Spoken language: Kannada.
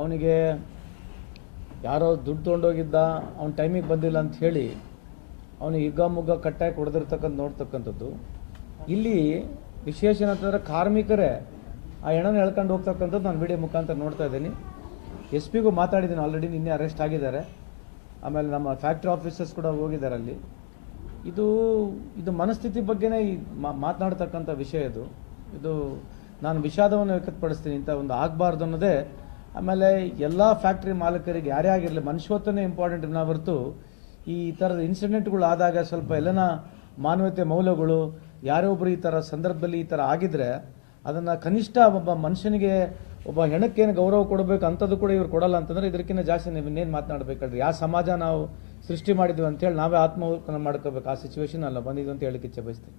ಅವನಿಗೆ ಯಾರೋ ದುಡ್ಡು ತೊಗೊಂಡೋಗಿದ್ದ, ಅವ್ನ ಟೈಮಿಗೆ ಬಂದಿಲ್ಲ ಅಂತ ಹೇಳಿ ಅವನು ಹಿಗ್ಗ ಮುಗ್ಗ ಕಟ್ಟಾಗಿ ಕೊಡದಿರ್ತಕ್ಕಂಥ ನೋಡ್ತಕ್ಕಂಥದ್ದು. ಇಲ್ಲಿ ವಿಶೇಷ ಏನಂತಂದರೆ ಕಾರ್ಮಿಕರೇ ಆ ಹೆಣನ ಎಳ್ಕೊಂಡು ಹೋಗ್ತಕ್ಕಂಥದ್ದು ನಾನು ವಿಡಿಯೋ ಮುಖಾಂತರ ನೋಡ್ತಾ ಇದ್ದೀನಿ. ಎಸ್ ಪಿಗೂ ಮಾತಾಡಿದ್ದೀನಿ ಆಲ್ರೆಡಿ ನಿನ್ನೆ ಅರೆಸ್ಟ್ ಆಗಿದ್ದಾರೆ. ಆಮೇಲೆ ನಮ್ಮ ಫ್ಯಾಕ್ಟ್ರಿ ಆಫೀಸರ್ಸ್ ಕೂಡ ಹೋಗಿದ್ದಾರೆ ಅಲ್ಲಿ. ಇದು ಇದು ಮನಸ್ಥಿತಿ ಬಗ್ಗೆನೇ ಈ ಮಾತನಾಡ್ತಕ್ಕಂಥ ವಿಷಯ ಇದು. ಇದು ನಾನು ವಿಷಾದವನ್ನು ವ್ಯಕ್ತಪಡಿಸ್ತೀನಿ ಅಂತ ಒಂದು ಆಗಬಾರ್ದು ಅನ್ನೋದೇ ಆಮೇಲೆ ಎಲ್ಲ ಫ್ಯಾಕ್ಟ್ರಿ ಮಾಲೀಕರಿಗೆ ಯಾರೇ ಆಗಿರಲಿ ಮನುಷ್ಯತ್ವನೇ ಇಂಪಾರ್ಟೆಂಟ್ ನಾವು ಹೊರತು ಈ ಥರದ ಇನ್ಸಿಡೆಂಟ್ಗಳು ಆದಾಗ ಸ್ವಲ್ಪ ಎಲ್ಲನ ಮಾನವೀಯತೆ ಮೌಲ್ಯಗಳು, ಯಾರೇ ಒಬ್ಬರು ಈ ಥರ ಸಂದರ್ಭದಲ್ಲಿ ಈ ಥರ ಆಗಿದ್ರೆ ಅದನ್ನು ಕನಿಷ್ಠ ಒಬ್ಬ ಮನುಷ್ಯನಿಗೆ ಒಬ್ಬ ಹೆಣಕ್ಕೇನು ಗೌರವ ಕೊಡಬೇಕು ಅಂಥದ್ದು ಕೂಡ ಇವ್ರು ಕೊಡಲ್ಲ ಅಂತಂದ್ರೆ ಇದಕ್ಕಿಂತ ಜಾಸ್ತಿ ನೀವು ಇನ್ನೇನು ಮಾತನಾಡಬೇಕಲ್ರಿ? ಯಾವ ಸಮಾಜ ನಾವು ಸೃಷ್ಟಿ ಮಾಡಿದ್ವಿ ಅಂತೇಳಿ ನಾವೇ ಆತ್ಮಾವಲೋಕನ ಮಾಡ್ಕೋಬೇಕು. ಆ ಸಿಚುವೇಶನ್ ಅಲ್ಲ ಬಂದಿದ್ದು ಅಂತ ಹೇಳಕ್ಕೆ ಇಚ್ಛೆ ಬಯಸ್ತೀನಿ.